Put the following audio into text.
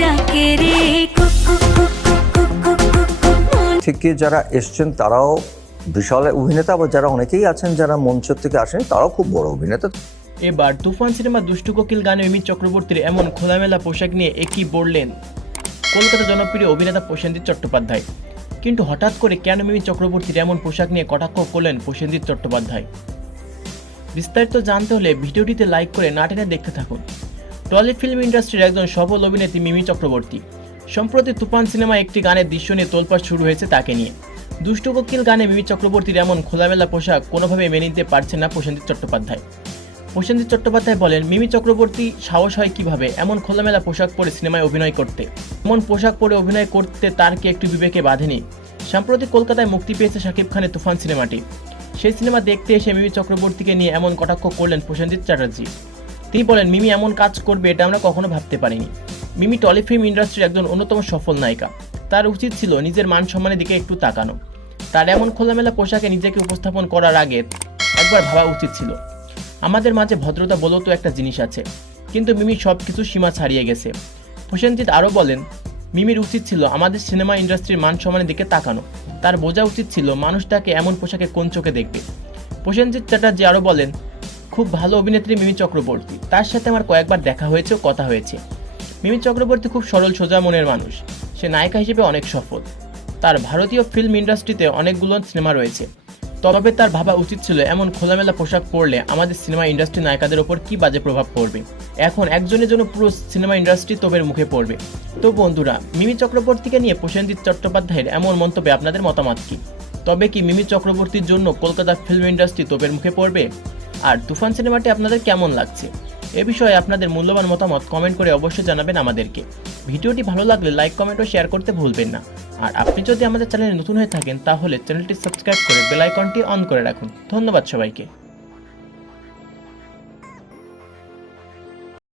ডাকে রে থেকে যারা এসছেন তারাও বিশাল অভিনেতা, আবার যারা অনেকেই আছেন যারা মঞ্চ থেকে আসেন তারাও খুব বড় অভিনেতা। এবার তুফান সিনেমা দুষ্টু কোকিল গানে মিমি চক্রবর্তীর এমন খোলামেলা পোশাক নিয়ে একই বললেন কলকাতা জনপ্রিয় অভিনেতা প্রসেনজিৎ চট্টোপাধ্যায়। কিন্তু হঠাৎ করে কেন মিমি চক্রবর্তীর এমন পোশাক নিয়ে কটাক্ষ করলেন প্রসেনজিৎ চট্টোপাধ্যায়? বিস্তারিত জানতে হলে ভিডিওটিতে লাইক করে না টেনে দেখতে থাকুন। টলি ফিল্ম ইন্ডাস্ট্রির একজন সফল অভিনেত্রী মিমি চক্রবর্তী সম্প্রতি তুফান সিনেমায় একটি গানের দৃশ্য নিয়ে তোলপাড় শুরু হয়েছে তাকে নিয়ে। দুষ্টু কোকিল গানে মিমি চক্রবর্তীর এমন খোলামেলা পোশাক কোনোভাবে মেনে নিতে পারছেন না প্রসেনজিৎ চট্টোপাধ্যায়। প্রসেনজিৎ চট্টোপাধ্যায় বলেন, মিমি চক্রবর্তী সাহস হয় কিভাবে এমন খোলামেলা পোশাক পরে সিনেমায় অভিনয় করতে? এমন পোশাক পরে অভিনয় করতে তার কি একটু বিবেকে বাঁধেনি? সম্প্রতি কলকাতায় মুক্তি পেয়েছে শাকিব খানের তুফান সিনেমাটি। সেই সিনেমা দেখতে এসে মিমি চক্রবর্তীকে নিয়ে এমন কটাক্ষ করলেন প্রসেনজিৎ চ্যাটার্জি। তিনি বলেন, মিমি এমন কাজ করবে এটা আমরা কখনো ভাবতে পারিনি। মিমি টলি ফিল্ম ইন্ডাস্ট্রির একজন অন্যতম সফল নায়িকা, তার উচিত ছিল নিজের মান সম্মানের দিকে একটু তাকানো। তার এমন খোলামেলা পোশাকে নিজেকে উপস্থাপন করার আগে একবার ভাবা উচিত ছিল। আমাদের মাঝে ভদ্রতা বলেও তো একটা জিনিস আছে, কিন্তু মিমি সব কিছু সীমা ছাড়িয়ে গেছে। প্রসেনজিৎ আরও বলেন, মিমির উচিত ছিল আমাদের সিনেমা ইন্ডাস্ট্রির মান সম্মানের দিকে তাকানো। তার বোঝা উচিত ছিল মানুষ তাকে এমন পোশাকে কোন চোখে দেখবে। প্রসেনজিৎ চ্যাটার্জি আরও বলেন, খুব ভালো অভিনেত্রী মিমি চক্রবর্তী, তার সাথে আমার কয়েকবার দেখা হয়েছে ও কথা হয়েছে। মিমি চক্রবর্তী খুব সরল সোজা মনের মানুষ। সে নায়িকা হিসেবে অনেক সফল। তার ভারতীয় ফিল্ম ইন্ডাস্ট্রিতে অনেকগুলো সিনেমা রয়েছে। তবে তার ভাবা উচিত ছিল এমন খোলামেলা পোশাক পরলে আমাদের সিনেমা ইন্ডাস্ট্রি নায়িকাদের ওপর কী বাজে প্রভাব পড়বে। এখন একজনের জন্য পুরো সিনেমা ইন্ডাস্ট্রি তোপের মুখে পড়বে। তো বন্ধুরা, মিমি চক্রবর্তীকে নিয়ে প্রসেনজিৎ চট্টোপাধ্যায়ের এমন মন্তব্যে আপনাদের মতামত কী? তবে কি মিমি চক্রবর্তীর জন্য কলকাতা ফিল্ম ইন্ডাস্ট্রি তোপের মুখে পড়বে? আর তুফান সিনেমাটি আপনাদের কেমন লাগছে? এ বিষয়ে আপনাদের মূল্যবান মতামত কমেন্ট করে অবশ্যই জানাবেন আমাদেরকে। ভিডিওটি ভালো লাগলে লাইক, কমেন্ট ও শেয়ার করতে ভুলবেন না। আর আপনি যদি আমাদের চ্যানেলে নতুন হয়ে থাকেন তাহলে চ্যানেলটি সাবস্ক্রাইব করে বেল আইকনটি অন করে রাখুন। ধন্যবাদ সবাইকে।